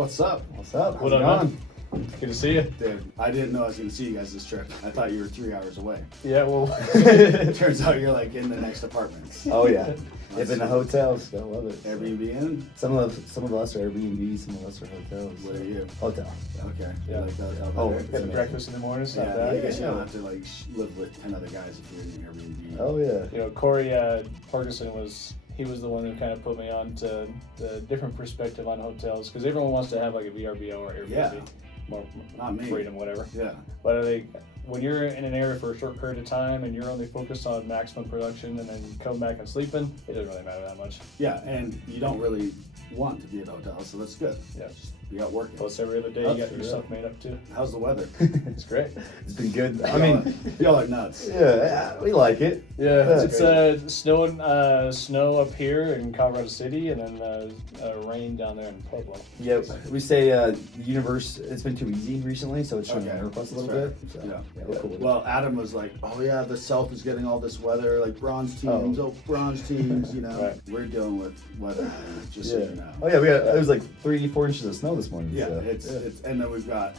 What's up? What's up? What up, man? Good to see you. Dude, I didn't know I was going to see you guys this trip. I thought you were 3 hours away. Yeah, well, Turns out you're like in the next apartments. Oh yeah. If in the hotels, I love it. Airbnb in? Some of us are Airbnb, some of us are hotels. What are you? Hotel. Okay. Yeah. You like the hotel Oh, better? got the amazing. breakfast in the morning. It's not Yeah, bad. I guess you don't have to like live with 10 other guys if you're in Airbnb. Oh yeah. You know, Corey Parkinson was the one who kind of put me on to the different perspective on hotels because everyone wants to have like a VRBO or Airbnb. Yeah. More Not me. freedom, whatever. Yeah. But I think when you're in an area for a short period of time and you're only focused on maximum production and then come back and sleeping, it doesn't really matter that much. Yeah, and you don't really want to be at a hotel, so that's good. Yeah. You got working. Plus, every other day you got your stuff made up too. How's the weather? It's great. It's been good. I mean, y'all are nuts. yeah, we like it. Yeah, That's it's snow up here in Colorado City, and then rain down there in Pueblo. Yeah, we say the universe. It's been too easy recently, so it's trying to Okay. nerf us a little Fair. bit. So, Yeah. we're cool with Well, Adam was like, "Oh yeah, the South is getting all this weather, like bronze teams, bronze teams, you know." Right. We're dealing with weather, man, just so Yeah. you know. Oh yeah, we got. It was like 3-4 inches of snow this morning. Yeah, so. it's and then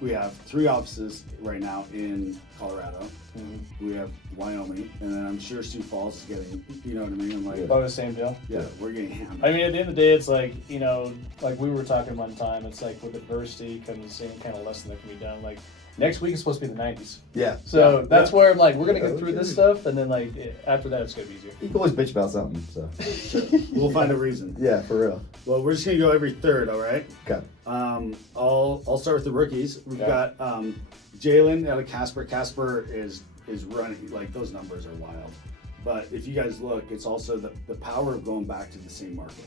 we have 3 offices right now in Colorado. Mm-hmm. We have Wyoming, and then I'm sure Sioux Falls is getting, you know what I mean? I'm like, About the same deal. yeah, we're getting hammered. I mean, at the end of the day, it's like, you know, like we were talking one time, it's like with adversity comes the same kind of lesson that can be done. Like next week is supposed to be the 90s. Yeah. So Yeah. that's where I'm like, we're going to Yeah, get through this okay. stuff, and then like after that, it's going to be easier. You can always bitch about something. So. We'll find a reason. Yeah, for real. Well, we're just gonna go every third, all right? Okay. I'll start with the rookies. We've got Jalen out of Casper. Casper is running, like those numbers are wild. But if you guys look, it's also the power of going back to the same market,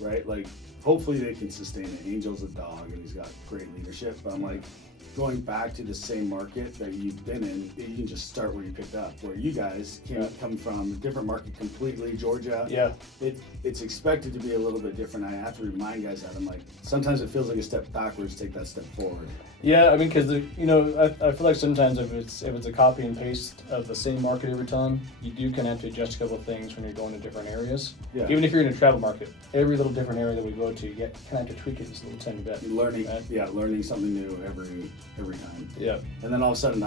right? Like hopefully they can sustain it. Angel's a dog and he's got great leadership, but I'm like going back to the same market that you've been in, you can just start where you picked up. Where you guys come from a different market completely, Georgia. Yeah. It's expected to be a little bit different. I have to remind guys that I'm like, sometimes it feels like a step backwards, take that step forward. Yeah, I mean, because you know, I feel like sometimes if it's a copy and paste of the same market every time, you do kind of have to adjust a couple of things when you're going to different areas. Yeah. Even if you're in a travel market, every little different area that we go to, you kind of have to tweak it just a little tiny bit. Learning, Right? learning something new every time. Yeah. And then all of a sudden,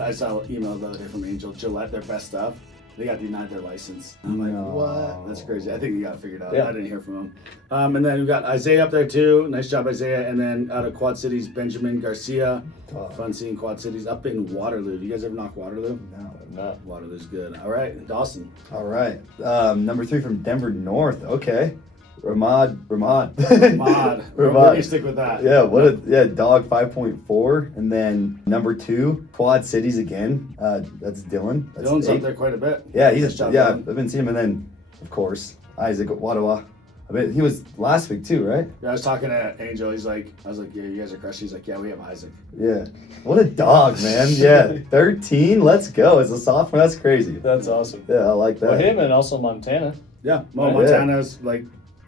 I saw an email the other day from Angel, Gillette, their best stuff. They got denied their license. I'm like, No. what? That's crazy. I think we got it figured out. Yeah. I didn't hear from him. And then we've got Isaiah up there too. Nice job, Isaiah. And then out of Quad Cities, Benjamin Garcia. Fun seeing Quad Cities up in Waterloo. Do you guys ever knock Waterloo? No. Waterloo's good. All right, Dawson. All right. Number 3 from Denver North. Okay. Ramad. Mod. We're gonna stick with that. Yeah, dog 5.4. And then number 2, Quad Cities again. That's Dylan. That's Dylan's 8. up there quite a bit. Yeah, Nice job, Dylan. I've been seeing him. And then, of course, Isaac Wadawa. He was last week too, right? Yeah, I was talking to Angel. I was like, yeah, you guys are crushing. He's like, yeah, we have Isaac. Yeah. What a dog, man. Yeah. 13. Let's go. As a sophomore, that's crazy. That's awesome. Yeah, I like that. Well, him and also Montana. Yeah, Right. Montana's like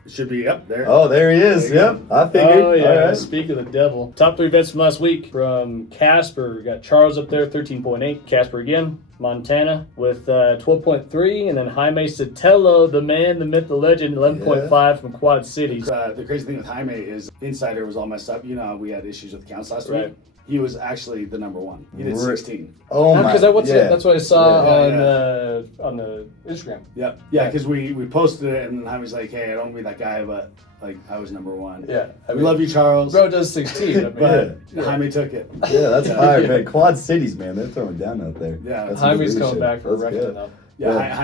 should be up there. Oh, there he is. There you Yep. I figured. Oh yeah. All right. Speak of the devil. Top 3 events from last week. From Casper, we got Charles up there, 13.8. Casper again. Montana with 12.3, and then Jaime Sotelo, the man, the myth, the legend, 11.5 from Quad Cities. The crazy thing with Jaime is Insider was all messed up. You know how we had issues with counts last Right. week? He was actually the number 1. He did Right. 16. Oh my. Because that's what I saw Yeah, on the Instagram. Yep. Yeah, because we posted it, and then Jaime's like, hey, I don't want to be that guy, but like I was number 1. Yeah, I We mean, love you, Charles. Bro does 16. I mean, But yeah. Jaime took it. Yeah, that's fire, Yeah. man. Quad Cities, man. They're throwing down out there. Yeah. That's Jaime's some good coming back for a leadership. record That's now. Yeah, Yeah.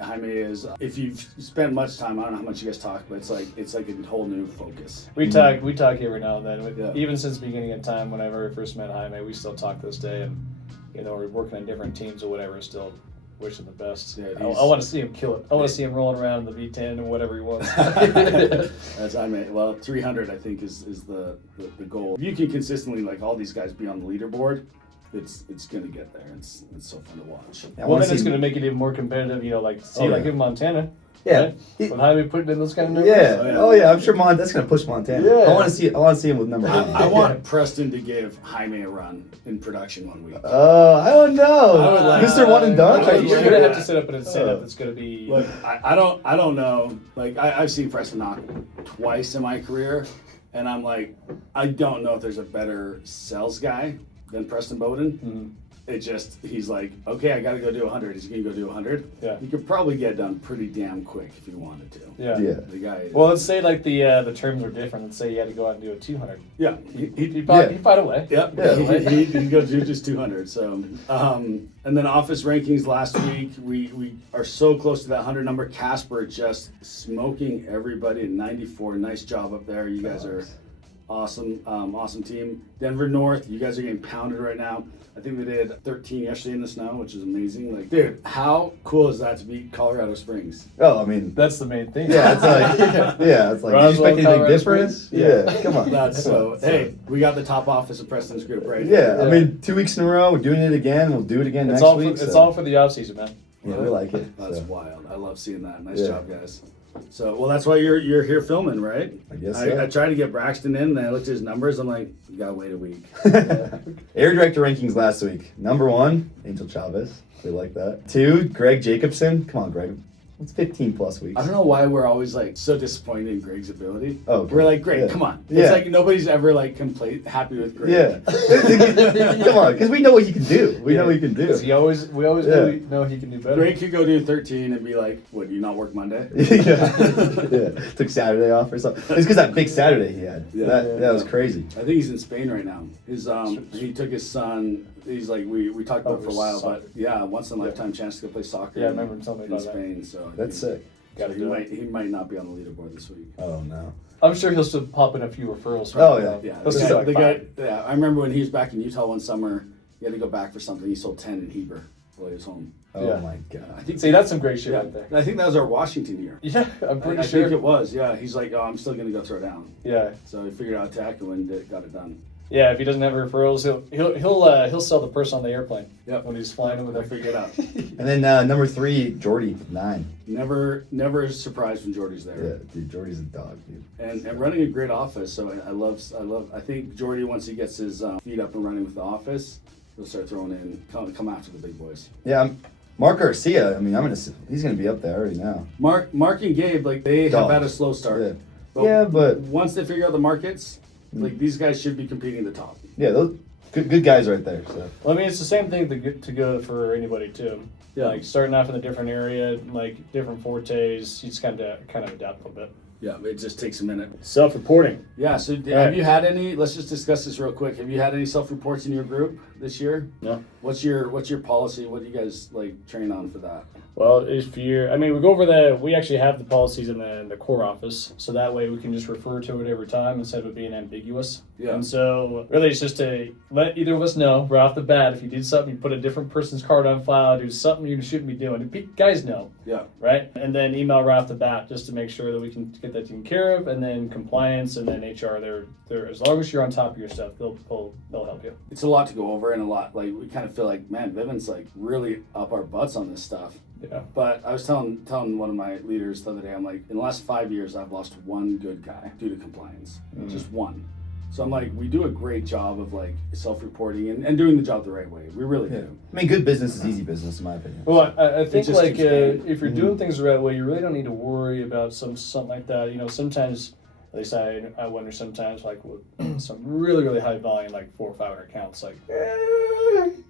Jaime is. If you've spent much time, I don't know how much you guys talk, but it's like a whole new focus. We talk every now and then. Yeah. Even since the beginning of time, whenever I first met Jaime, we still talk to this day, and you know we're working on different teams or whatever. Still wish him the best. Yeah, I want to see him kill it. I want to see him rolling around in the V10 and whatever he wants. That's Jaime. Well, 300 I think is the goal. If you can consistently like all these guys be on the leaderboard, it's gonna get there. It's so fun to watch. I Well, wanna then it's see- going to make it even more competitive. You know, like Oh, like yeah. in Montana. Yeah. Right? With Jaime putting in those kind of numbers. Yeah. Oh yeah. I'm sure that's gonna push Montana. Yeah. I want to see him with number 1. I want Preston to give Jaime a run in production 1 week. I don't know. I would like- Mr. One and Done. I would You're like going to have that. to set up a setup that's going to be. Look, I don't know. Like I've seen Preston knock twice in my career, And I'm like, I don't know if there's a better sales guy than Preston Bowden. Mm-hmm. He's like, okay, I got to go do 100. He's going to go do 100. Yeah. You could probably get it done pretty damn quick if you wanted to. Yeah. The guy. Well, let's say like the terms were different. Let's say you had to go out and do a 200. Yeah. He'd fight away. Yep. Yeah. He'd go do just 200. So, and then office rankings last week, we are so close to that 100 number. Casper just smoking everybody at 94. Nice job up there. You guys are awesome. Awesome team. Denver North, you guys are getting pounded right now. I think they did 13 yesterday in the snow, which is amazing. Like, dude, how cool is that to beat Colorado Springs? Oh, I mean, That's the main thing. yeah, it's like, did you expect anything Colorado different? Springs? Yeah, come on. That's so. Hey, we got the top office of Preston's group, right? Yeah, I mean, 2 weeks in a row, we're doing it again. We'll do it again It's next all week. it's all for the off season, man. Yeah, we like it. That's so. wild. I love seeing that. Nice Yeah. job, guys. So, well, that's why you're here filming, right? I guess so. I tried to get Braxton in, and I looked at his numbers. I'm like, you gotta wait a week. Air director rankings last week. Number 1, Angel Chavez. We like that. 2, Greg Jacobson. Come on, Greg. It's 15 plus weeks. I don't know why we're always like so disappointed in Greg's ability. Oh, okay. We're like, Greg, Yeah. come on. Yeah. It's like nobody's ever like happy with Greg. Yeah. Come on, because we know what he can do. We know what he can do. We always Yeah. know he can do better. Greg could go do 13 and be like, what, do you not work Monday? yeah. Took Saturday off or something. It's because that big Saturday he had. Yeah. That was crazy. I think he's in Spain right now. He took his son. He's like we talked about it for a while, soccer. but yeah, once in a lifetime chance to go play soccer. Yeah, I remember something in about that. Spain. So That's sick. Gotta he do might not be on the leaderboard this week. Oh no. I'm sure he'll still pop in a few referrals. Oh, yeah. Yeah, He'll the still guy, like the five. guy. Yeah, I remember when he was back in Utah one summer. He had to go back for something. He sold 10 in Heber while he was home. Oh Yeah. my god. I think. See, that's some great shit Yeah, right there. I think that was our Washington year. Yeah, I'm pretty I sure. think it was. Yeah, he's like, oh, I'm still gonna go throw down. Yeah, So he figured out attack and got it done. yeah. If he doesn't have referrals, he'll sell the person on the airplane. Yep. When he's flying over They'll there. figure it out. And then number 3, Jordy with 9. Never surprised when Jordy's there. Yeah, dude, Jordy's a dog, dude. And running a great office. So I think Jordy, once he gets his feet up and running with the office, he'll start throwing in, come after the big boys. Yeah, Mark Garcia. I mean, he's gonna be up there already now. Mark and Gabe, like they have Dogs. had a slow start. Yeah. But once they figure out the markets, like these guys should be competing at the top. yeah, those good guys right there. So Well, I mean, it's the same thing to go for anybody too. Yeah. Like starting off in a different area, like different fortes, you just kind of adapt a little bit. Yeah, it just takes a minute. Self-reporting. Yeah. So have Right. you had any? Let's just discuss this real quick. Have you had any self-reports in your group this year? No. What's your policy? What do you guys like train on for that? Well, if you're, I mean, we actually have the policies in the core office, so that way we can just refer to it every time instead of it being ambiguous. Yeah. And so really it's just to let either of us know right off the bat, if you did something, you put a different person's card on file, do something you shouldn't be doing. Guys know, Yeah. right? And then email right off the bat just to make sure that we can get that taken care of, and then compliance and then HR, they're as long as you're on top of your stuff, they'll help you. It's a lot to go over and a lot like we kind of feel like, man, Vivint's like really up our butts on this stuff. Yeah. But I was telling one of my leaders the other day, I'm like, in the last 5 years, I've lost one good guy due to compliance, just one. So I'm like, we do a great job of like self-reporting and doing the job the right way. We really do. I mean, good business is easy business, in my opinion. Well, I think just like keeps going. if you're doing things the right way, you really don't need to worry about something like that. You know, sometimes, at least I wonder sometimes, like with some really really high volume, like 400 or 500 accounts, like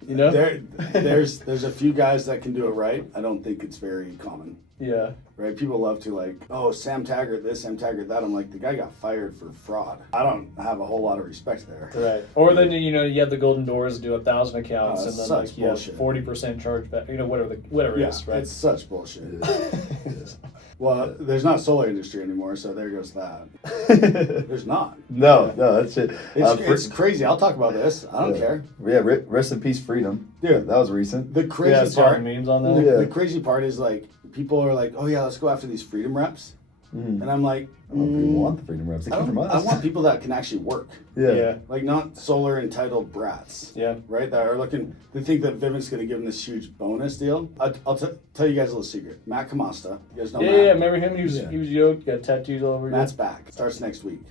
you know, There's a few guys that can do it right. I don't think it's very common. yeah, Right? People love to like, oh, Sam Taggart this, Sam Taggart that. I'm like, the guy got fired for fraud. I don't have a whole lot of respect there. right. Or then you have the golden doors, do 1,000 accounts, Oh, and then such like you have bullshit. 40% chargeback, whatever Yeah, it is, right? it's such bullshit. Well, there's not solar industry anymore, so there goes that. There's not. no, that's it. It's crazy. I'll talk about this. I don't care. Yeah, rest in peace, freedom. Dude. That was recent. The Yeah, crazy it's part part. memes on The, that. Yeah. the crazy part is like people are like, oh yeah, let's go after these freedom reps, and I'm like, I don't really want the freedom reps. They I come from us. want people that can actually work, Yeah, like not solar entitled brats. yeah. Right, that are looking. They think that Vivint's going to give them this huge bonus deal. I'll tell you guys a little secret. Matt Kamasta, you guys know Yeah, Matt. yeah, remember him? He was Yeah. yoked, got tattoos all over. Matt's back. Starts next week.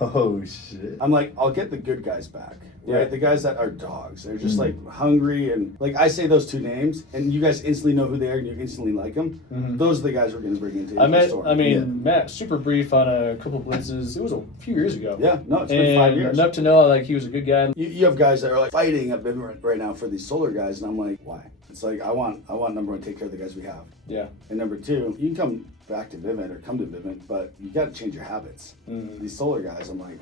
Oh shit. I'm like, I'll get the good guys back. right? Yeah. The guys that are dogs. They're just like hungry and like I say those two names and you guys instantly know who they are and you instantly like them. Those are the guys we're going to bring into the store. Matt, super brief on a couple blitzes. It was a few years ago. Yeah, no, it's been 5 years. Enough to know like he was a good guy. You have guys that are like fighting up right now for these solar guys, and I'm like, why? It's like I want number one, take care of the guys we have. Yeah. And number two, you can come back to Vivint or come to Vivint, but you got to change your habits. These solar guys, I'm like,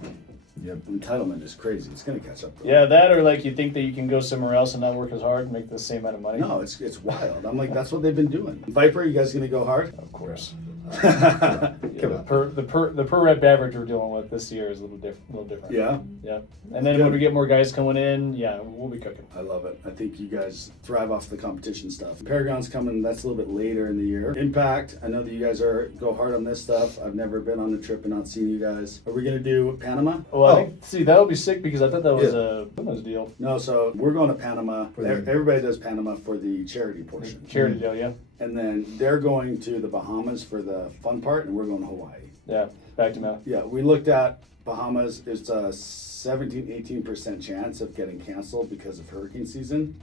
entitlement is crazy. It's gonna catch up. Yeah, that or like you think that you can go somewhere else and not work as hard and make the same amount of money. No, it's wild. I'm like, that's what they've been doing. Viper, you guys gonna go hard? Of course. Come on. The per rep average we're dealing with this year is a little different. Yeah. Yeah. And then when we get more guys coming in, yeah, we'll be cooking. I love it. I think you guys thrive off the competition stuff. Paragon's coming, that's a little bit later in the year. Impact, I know that you guys go hard on this stuff. I've never been on the trip and not seen you guys. Are we gonna do Panama? Well, I think, that would be sick because I thought that was a Pumas deal. No, so we're going to Panama. Everybody does Panama for the charity portion. Charity deal, yeah. And then they're going to the Bahamas for the fun part, and we're going to Hawaii. Yeah, back to Matt. Yeah, we looked at Bahamas. It's a 17-18% chance of getting canceled because of hurricane season.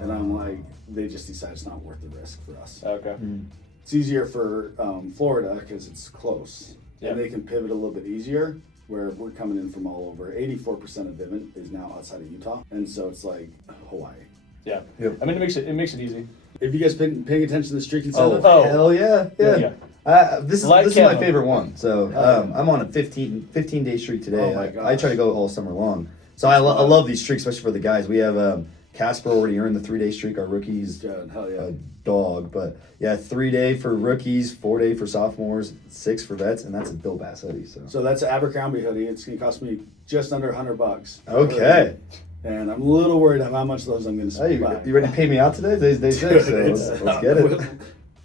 And I'm like, they just decided it's not worth the risk for us. Okay. It's easier for Florida because it's close. Yeah. And they can pivot a little bit easier, where we're coming in from all over. 84% of Vivint is now outside of Utah. And so it's like Hawaii. Yeah. Yep. I mean, it makes it easy. Have you guys been paying attention to the streak incentive? Hell yeah. This is my Kevin. favorite one. So I'm on a 15-day streak today. Oh my I gosh. try to go all summer long. So I love these streaks, especially for the guys. We have Casper already earned the 3-day streak. Our rookies, Good. Hell yeah. a dog. But yeah, 3-day for rookies, 4-day for sophomores, 6 for vets, and that's a dope ass hoodie. So So that's an Abercrombie hoodie. It's going to cost me just under $100. okay. And I'm a little worried of how much of those I'm going to Hey, spend. you ready to pay me out today? Today's day 6, so let's get it.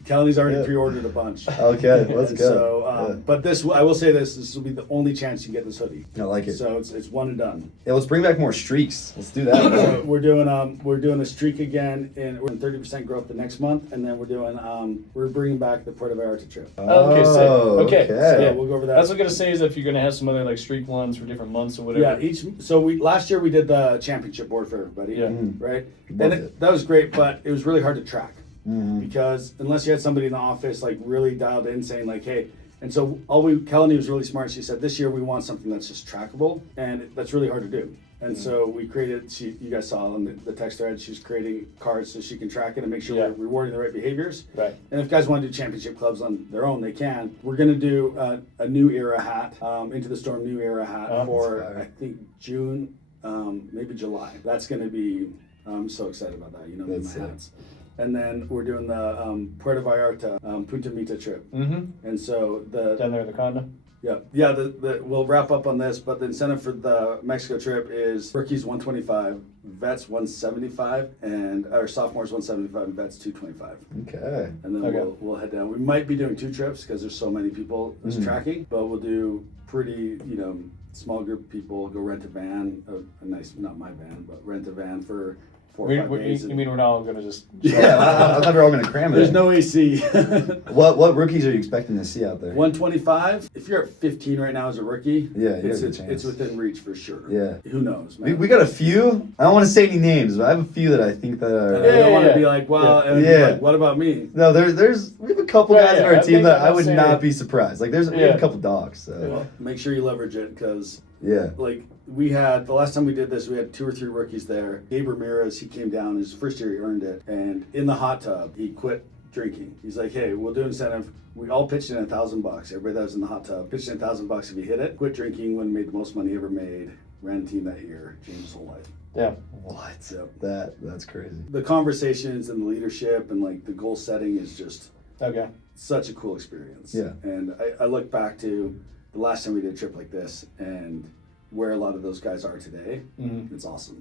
Kelly's already Yeah. pre-ordered a bunch. Okay, let's And go. So, but I will say this will be the only chance you can get this hoodie. I like it. So it's one and done. Yeah, let's bring back more streaks. Let's do that. We're doing a streak again, and we're in 30% growth the next month, and then we're bringing back the Puerto Vallarta trip. Okay, sick. Okay. So we'll go over that. That's what I'm gonna say is if you're gonna have some other like streak ones for different months or whatever. Yeah, last year we did the championship board for everybody. Yeah. Right? Loved And it. that was great, but it was really hard to track. Because unless you had somebody in the office like really dialed in saying like, hey, and so Kelly was really smart. She said this year we want something that's just trackable, and that's really hard to do. And so we created. You guys saw on the text thread. She's creating cards so she can track it and make sure we're rewarding the right behaviors. Right. And if guys want to do championship clubs on their own, they can. We're gonna do a new era hat, Into the Storm new era hat for I think June, maybe July. That's gonna be. I'm so excited about that. You know, That's my it. hats. And then we're doing the Puerto Vallarta Punta Mita trip. Mm-hmm. And so Down there in the condo. we'll wrap up on this, but the incentive for the Mexico trip is rookies 125, vets 175, and our sophomores 175, and vets 225. Okay. And then we'll head down. We might be doing 2 trips because there's so many people that's tracking, but we'll do pretty, small group of people, go rent a van, a nice, not my van, but rent a van for 4 or 5 days. You mean we're not all gonna just? Yeah, I thought we were all going to cram it. There's no AC. What rookies are you expecting to see out there? 125. If you're at 15 right now as a rookie, Yeah, you got a it's good chance. it's within reach for sure. Yeah. Who knows, man? We got a few. I don't want to say any names, but I have a few that I think that are. I don't want to be like, well, and Yeah. like, what about me? No, we have a couple Yeah, guys yeah, on our I team think that I'm I would saying- not be surprised. Like we have a couple dogs. So Well, make sure you leverage it because, yeah. like, we had the last time we did this, we had 2 or 3 rookies there. Gabe Ramirez, he came down his first year, he earned it, and in the hot tub, he quit drinking. He's like, hey, we'll do incentive. We all pitched in $1,000. Everybody that was in the hot tub pitched in $1,000 if you hit it. Quit drinking when made the most money he ever made. Ran a team that year, changed his whole life. Yeah. What? Yep. That's crazy. The conversations and the leadership and like the goal setting is just Okay. such a cool experience. Yeah. And I look back to the last time we did a trip like this and where a lot of those guys are today. Mm-hmm. It's awesome.